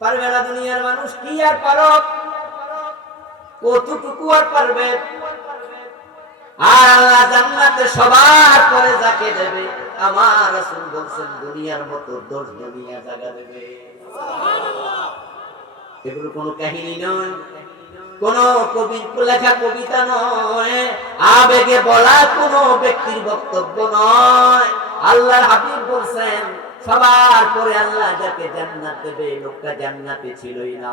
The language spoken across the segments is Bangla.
পারবে না দুনিয়ার মানুষ, কি আর পারো, কতটুকু আর পারবে। আর আল্লাহ জান্নাতে সবার পরে যাকে দেবে, আমার রাসূল বলেন দুনিয়ার মতো 10 দুনিয়া জায়গা দেবে। সুবহানাল্লাহ। এগুলো কোনো কাহিনী নয়, কোন কবি লেখা কবিতা নয়, আবেগে বলা কোন ব্যক্তির বক্তব্য নয়। আল্লাহর হাবিব বলেন সবার পরে আল্লাহ যাকে জান্নাত দেবে, লোকটা জান্নাতে ছিলই না,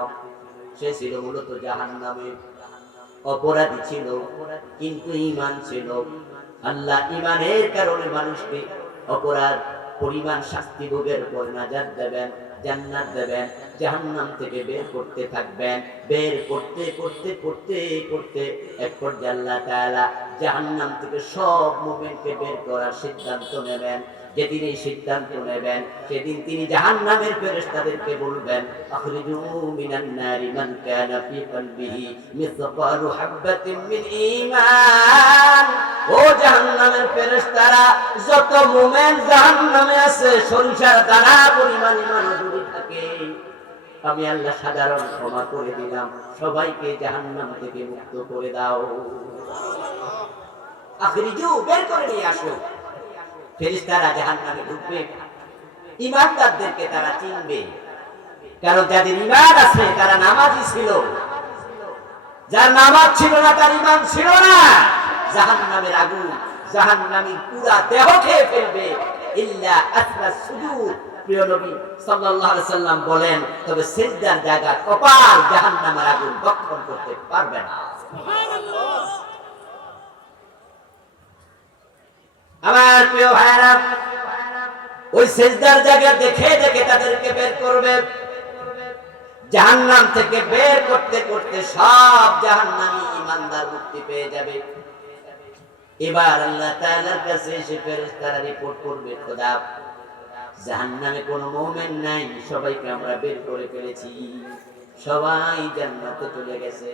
সে ছিল মূলত জাহান্নামে। অপরাধী ছিল কিন্তু ঈমান ছিল। আল্লাহ ঈমানের কারণে মানুষকে অপরাধ পরিমাণ শাস্তি ভোগের পর নাজাত দেবেন, জান্নাত দেবেন, জাহান্নাম থেকে বের করতে থাকবেন। বের করতে করতে করতে করতে এক পর্যায়ে আল্লাহ তাআলা জাহান্নাম থেকে সব মুমিনকে বের করার সিদ্ধান্ত নেবেন। যেদিন এই সিদ্ধান্ত নেবেন সেদিন তিনি জাহান্নামের ফেরেশতাদেরকে বলবেন, আখরিজু মিনান নারি মান কানা ফি কলবিহি মিসকালু হাববাতিন মিন ঈমান। ও জাহান্নামের ফেরেশতারা, যত মুমিন জাহান্নামে আছে সরিষার দানা পরিমাণ ঈমান যদি থাকে, আমি আল্লাহ সাধারণ ক্ষমা করে দিলাম, সবাইকে জাহান্নাম থেকে মুক্ত করে দাও। আখরিজু, বের করে নিয়ে আসো। ফেরেশতারা জাহান্নামে ঢুকবে, ঈমানদারদেরকে তারা চিনবে, কারণ যাদের ঈমান আছে তারা নামাজি ছিল, যার নামাজ ছিল না তার ঈমান ছিল না। জাহান্নামের আগুন জাহান্নামীর পুরা দেহ খেয়ে ফেলবে, ইল্লা আসলা সুজুদ। প্রিয় নবী সাল্লাল্লাহু আলাইহি সাল্লাম বলেন, তবে সিজদার জায়গা কপাল জাহান্নামের আগুন দখল করতে পারবে না। সুবহানাল্লাহ। আমার প্রিয় ভাইরা, ওই সিজদার জায়গা দেখে দেখে তাদেরকে বের করবে। জাহান্নাম থেকে বের করতে করতে সব জাহান্নামী ঈমানদার মুক্তি পেয়ে যাবে। এবার আল্লাহ তাআলার কাছে এসে ফেরেশতারা রিপোর্ট করবে, খোদা জাহান্নামে কোনো মুমিন নাই, সবাইকে আমরা বের করে ফেলেছি, সবাই জান্নাতে চলে গেছে।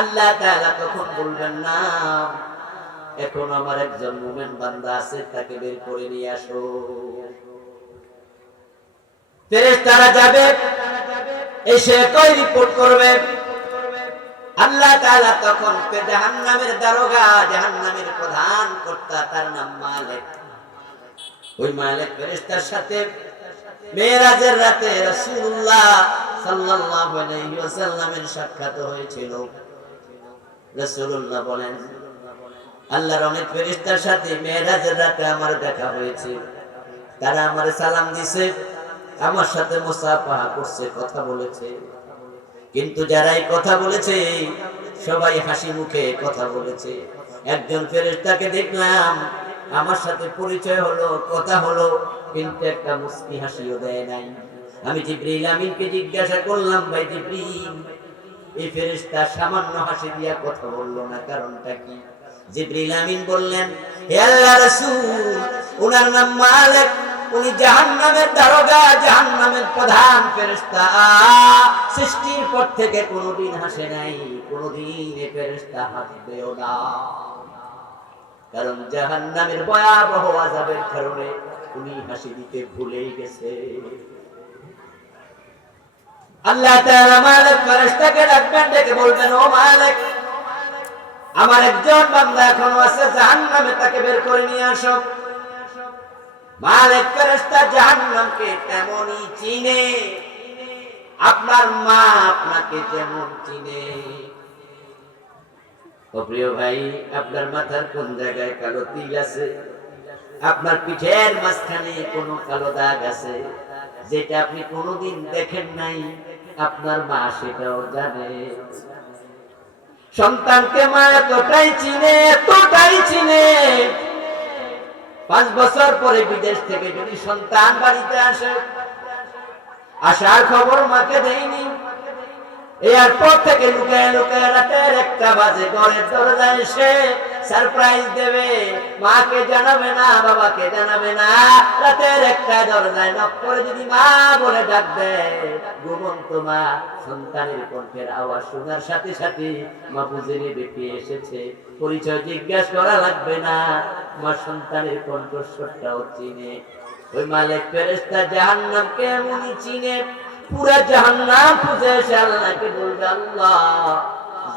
আল্লাহ তাআলা তখন বলবেন, না, এখন আমার একজন মুমিন বান্দা আছে, তাকে বের করে নিয়ে আসো। ফেরেশতারা যাবে, এসে কই রিপোর্ট করবে। আল্লাহ তাআলা তখন জাহান্নামের দারোগা, জাহান্নামের প্রধান কর্তা, তার নাম মালিক। ওই মালিক ফেরেশতার সাথে মেরাজের রাতে রাসূলুল্লাহ সাল্লাল্লাহু আলাইহি ওয়াসাল্লামের সাক্ষাৎ হয়েছিল। রাসূলুল্লাহ বলেন, আল্লাহর অনেক ফেরেশতার সাথে মেরাজের রাতে আমার দেখা হয়েছে, তারা আমারে সালাম দিয়েছে, আমার সাথে মুসাফাহা করছে, কথা বলেছে, কিন্তু যারাই কথা বলেছে সবাই হাসি মুখে কথা বলেছে। একজন ফেরেশতাকে দেখলাম, আমার সাথে পরিচয় হলো, কথা হলো, কিন্তু একটা মুস্কি হাসিও দেয় নাই। আমি জিবরিল আমিনকে জিজ্ঞাসা করলাম, ভাই জিবরিল, এই ফেরেশতা সামান্য হাসি দিয়া কথা বললো না, কারণটা কি? জিবরিল আমিন বললেন, হে আল্লাহর রাসূল, ওনার নাম মালিক, উনি জাহান্নামের দারোগা, জাহান্নামের প্রধান ফেরেশতা। সৃষ্টির পর থেকে কোনোদিন হাসে নাই, কোনোদিন এই ফেরেশতা হাসবেও না, কারণ জাহান্নামের ভয়াবহ আযাবের কারণে উনি হাসি দিতে ভুলেই গেছে। আল্লাহ তাআলা মালিক ফেরেশতাকে ডাকবেন, ডেকে বলবেন, ও মালিক, আমার একজন বান্দা এখনো আছে জাহান্নামে, তাকে বের করে নিয়ে আসো। মালিক ফেরেশতা জাহান্নামকে তেমনই চিনে, আপনার মা আপনাকে যেমন চিনে। ও প্রিয় ভাই, আপনার মাথার কোন জায়গায় কালো তিল আছে, আপনার পিঠের মাঝখানে কোনো কালো দাগ আছে, যেটা আপনি কোনোদিন দেখেন নাই, আপনার মা সেটাও জানে। সন্তানকে মা এতটাই চিনে, এতটাই চিনে, 5 বছর পরে বিদেশ থেকে যদি সন্তান বাড়িতে আসে, আসার খবর মাকে দেয়নি, এয়ারপোর্ট থেকে লুকায় লুকায় রাতের 1টা বাজে ঘরের দরজায় এসে সারপ্রাইজ দেবে, মাকে জানাবে না, বাবাকে জানাবে না, রাতের 1টা দরজায় নক করে যদি মা বলে ডাক দেয়, ঘুমন্ত মা সন্তানের কণ্ঠের আওয়াজ শোনার সাথে সাথে মা বুঝে নেবে কে এসেছে, পরিচয় জিজ্ঞাসা করা লাগবে না, মা সন্তানের কণ্ঠস্বরটাও চিনে। ওই মালিক ফেরেশতা জাহান্নামকে এমনই চিনে, পুরা জাহান্নাম খুঁজে এসে আল্লাহকে বলবে, আল্লাহ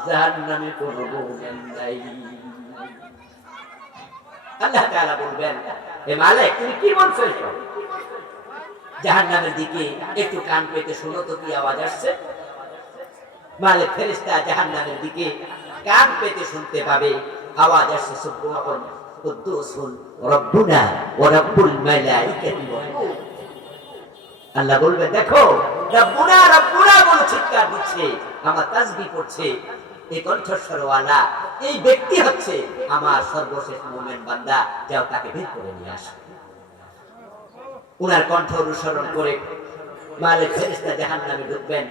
জাহান্নামে কোনো মুমিন নাই। আল্লাহ তাআলা বলবেন, হে মালিক তুমি কি বলছো? জাহান্নামের দিকে একটু কান পেতে শোনো তো কি আওয়াজ আসছে। মালিক ফেরেশতা জাহান্নামের দিকে কান পেতে শুনতে পাবে আওয়াজ আসছে, সুবহান কুদ্দুসুন রব্বুনা ওয়া রাব্বুল মালাইকাতি ওয়া রূহ। আল্লাহ বলবে, দেখো রব্বুনা রব্বুনা বলে চিৎকার দিচ্ছে, আমার তাসবিহ পড়ছে, এই কণ্ঠস্বরওয়ালা এই ব্যক্তি হচ্ছে আমার সর্বশেষ মুমিন বান্দা, যাও তাকে বের করে নিয়ে আসো। উনার কণ্ঠ অনুসরণ করে মালিক ফেরেশতা জাহান্নামে ঢুকবেন,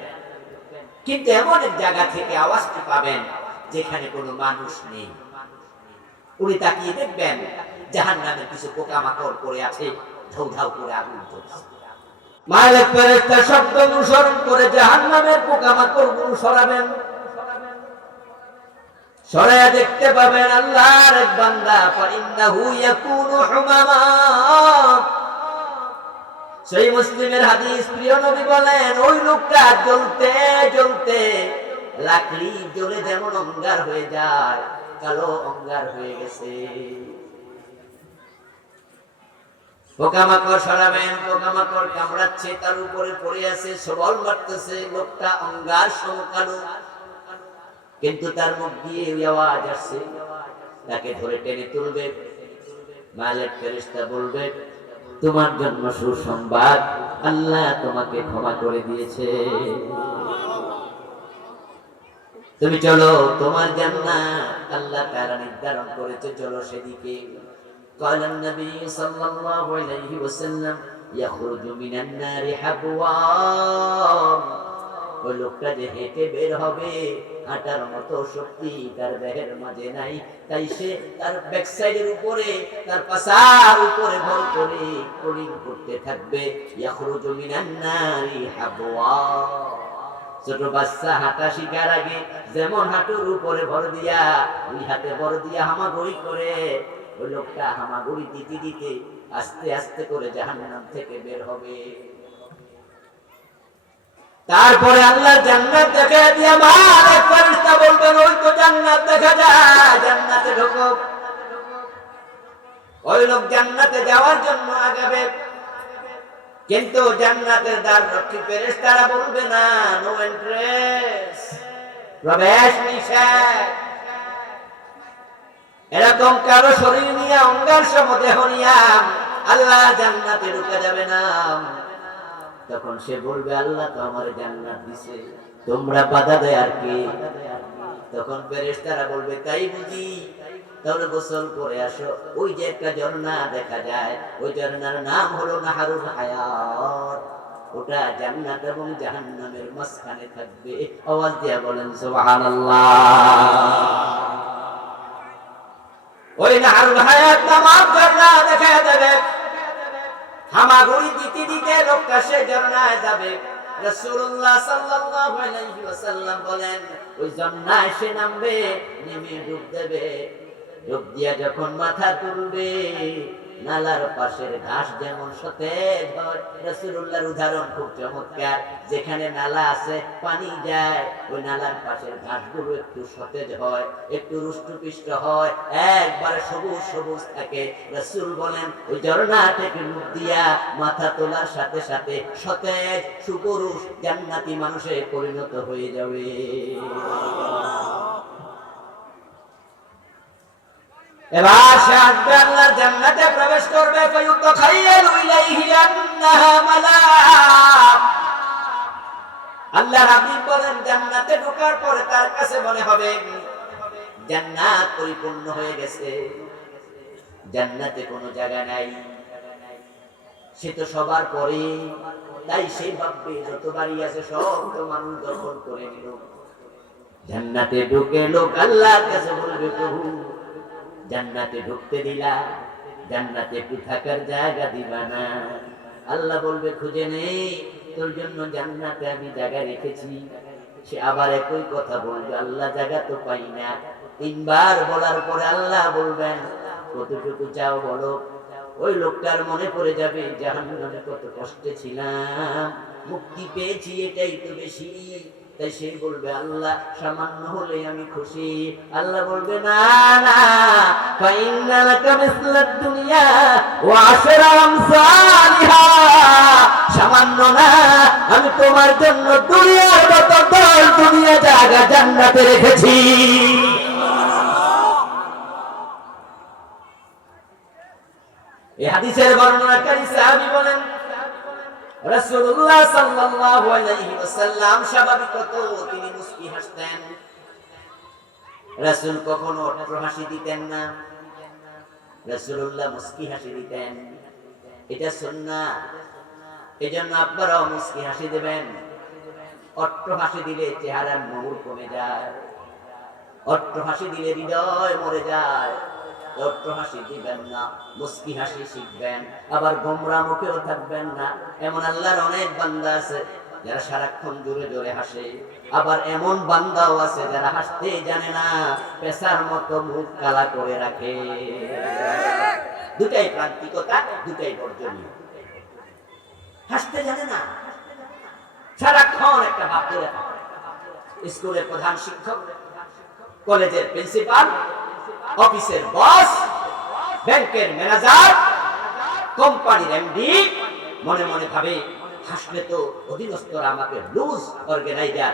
কিন্তু এমন এক জায়গা থেকে আওয়াজটি পাবেন যেখানে কোনো মানুষ নেই। উনি তাকিয়ে দেখবেন জাহান্নামে কিছু পোকামাকড় পড়ে আছে, ধাউ ধাউ করে আগুন জ্বলছে। মালিক ফেরেশতা শব্দ অনুসরণ করে জাহান্নামের পোকামাকড়গুলো সরাবেন। সরায়া দেখতে পাবেন আল্লাহর এক বান্দা, ফাইন্নাহু ইয়াকুনু হুমামা। সেই মুসলিমের হাদিস, প্রিয় নবী বলেন, ওই লোকটা জ্বলতে জ্বলতে লাকড়ি জ্বলে যেমন অঙ্গার হয়ে যায়, কালো অঙ্গার হয়ে গেছে। পোকামাকড় সরাবেন, পোকামাকড় কামড়াচ্ছে, তার উপরে পড়ে আছে, সবল মারতেছে, লোকটা অঙ্গার সমকালো, কিন্তু তার মুখ দিয়ে ওই আওয়াজ আসছে। তাকে ধরে টেনে তুলবে, মালিক ফেরেশতা বলবে, তোমার জন্য সুসংবাদ, আল্লাহ তোমাকে ক্ষমা করে দিয়েছে, তুমি চলো, তোমার জান্নাত আল্লাহ তাআলা নির্ধারণ করেছে, চলো সেদিকে। قال النبي صلى الله عليه وسلم يخرج من النار حبوام। ওই লোকটা যে হেঁটে বের হবে, হাঁটার মতো শক্তি তার দেহের মাঝে নাই, তাই সে তার ব্যাক সাইডের উপরে, তার পাছার উপরে ভর করে ট্রলিং করতে থাকবে। ইয়াখরুজু মিনান নারি হাবওয়াম। ছোট বাচ্চা হাঁটা শিখার আগে যেমন হাঁটুর উপরে ভর দিয়া, দুই হাতে ভর দিয়া হামাগুড়ি করে, ওই লোকটা হামাগুড়ি দিতে দিতে আস্তে আস্তে করে জাহান্নাম থেকে বের হবে। তারপরে আল্লাহ জান্নাত দেখা দিয়া মালিক ফেরেশতা বলবেন, ওই তো জান্নাত দেখা যায়, জান্নাতে ঢোকো। ওই লোক জান্নাতে যাওয়ার জন্য আগাবে, কিন্তু জান্নাতের দ্বাররক্ষী ফেরেশতারা বলবে না, নো এন্ট্রেন্স, প্রবেশ নিষেধ। এরকম কারো শরীর নিয়ে, অঙ্গার সম দেহ নিয়ে আল্লাহ জান্নাতে ঢুকে যাবে না। তখন সে বলবে, আল্লাহ তো আমার জান্নাত দিছে, তোমরা বাধা দেয় আর কি? তখন ফেরেশতারা বলবে, তাই বুঝি, তাহলে গোসল করে আসো। ওই যে একটা ঝর্ণা দেখা যায়, ওই ঝর্ণার নাম হলো নাহারুল হায়াত, ওটা জান্নাত এবং জাহান্নামের মাঝখানে থাকবে। আওয়াজ দিয়া বলেন সুবহানাল্লাহ। ওই নাহারুল হায়াত নামক ঝর্ণা দেখা যাবে, হামাগুড়ি দিতে দিতে লোকটা সে ঝর্ণায় যাবে। রাসূলুল্লাহ সাল্লাল্লাহু আলাইহি ওয়াসাল্লাম বলেন, ওই ঝর্ণায় সে নামবে, নেমে ডুব দেবে। ডুব দিয়া যখন মাথা তুলবে, নালার পাশের ঘাস যেমন সতেজ হয়, রাসূলুল্লাহর উদাহরণ খুব চমৎকার। যেখানে নালা আছে, পানি যায়, ওই নালার পাশের ঘাসগুলো একটু সতেজ হয়, একটু রুষ্টপুষ্ট হয়, একবারে সবুজ সবুজ থাকে। রাসূল বলেন, ওই ঝর্ণা থেকে মুখ দিয়া মাথা তোলার সাথে সাথে সতেজ সুপুরুষ জান্নাতি মানুষে পরিণত হয়ে যাবে। এবার সে আসবে, আল্লাহর জান্নাতে প্রবেশ করবে। ফায়ুতাখায়্যালু ইলাইহি আন্নাহা মালাক। আল্লাহর হাবিব বলেন, জান্নাতে ঢোকার পরে তার কাছে মনে হবে জান্নাত পরিপূর্ণ হয়ে গেছে, জান্নাতে কোনো জায়গা নাই। সে তো সবার পরে, তাই সে ভাববে যত বাড়ি আছে সব তো মানুষ দখল করে নিল। জান্নাতে ঢুকে লোক আল্লাহর কাছে বলবে, প্রভু জান্নাতে ঢুকতে দিলা, জান্নাতে একটু থাকার জায়গা দিবা না? আল্লাহ বলবে, খুঁজে নেই, তোর জন্য জান্নাতে আমি জায়গা রেখেছি। সে আবার একই কথা বলবে, আল্লাহ জায়গা তো পাই না। তিনবার বলার পরে আল্লাহ বলবেন, কতটুকু চাও বলো। ওই লোকটার মনে পড়ে যাবে, জাহান্নামে কত কষ্টে ছিলাম, মুক্তি পেয়েছি এটাই তো বেশি। তাই সে বলবে আল্লাহ সামান্য হলে আমি খুশি। আল্লাহ বলবে না না, ফাইন্না লাকা মিসলাদ দুনিয়া ওয়া আশরা আমসালিহা, সামান্য না, আমি তোমার জন্য দুনিয়ার মতো দল দুনিয়া জায়গা জান্নাতে রেখেছি। এই হাদিসের বর্ণনাকারী সাহাবী বলেন রাসূলুল্লাহ সাল্লাল্লাহু আলাইহি ওয়াসাল্লাম স্বাভাবিকত তিনি মুস্কি হাসতেন। রাসূল কখনো অট্ট হাসি দিতেন না, রাসূলুল্লাহ মুস্কি হাসি দিতেন। এটা সুন্নাহ। এজন্য আপনারাও মুস্কি হাসি দিবেন। অট্ট হাসি দিলে চেহারার নূর কমে যায়, অট্ট হাসি দিলে হৃদয় মরে যায়। অট্ট হাসি দিবেন না, মুস্কি হাসি শিখবেন। আবার গোমরা মুখেও থাকবেন না। এমন আল্লাহর অনেক বান্দা আছে যারা সারাক্ষণ জোরে জোরে হাসে, আবার এমন বান্দাও আছে যারা হাসতে জানে না, পেশার মতো মুখ কালা করে রাখে। দুটাই প্রান্তিকতা, দুটাই বর্জনীয়। হাসতে জানে না, সারাক্ষণ একটা ভাব ধরে থাকে। স্কুলের প্রধান শিক্ষক, কলেজের প্রিন্সিপাল, অফিসের বস, ব্যাংকের ম্যানেজার, কোম্পানির এমডি মনে মনে ভাবে হাসলে তো অধীনস্থরা আমাকে লুজ অর্গানাইজার,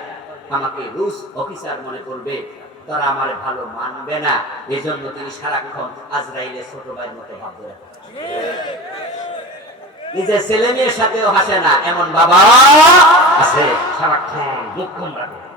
আমাকে লুজ অফিসার মনে করবে, তারা আমার ভালো মানবে না। এজন্য তিনি সারাক্ষণ আজরাইলের ছোট ভাইয়ের মতো ভাবতে রাখেন। নিজের ছেলে মেয়ের সাথেও হাসে না, এমন বাবা আছে সারাক্ষণ মুখ গোমরা করে।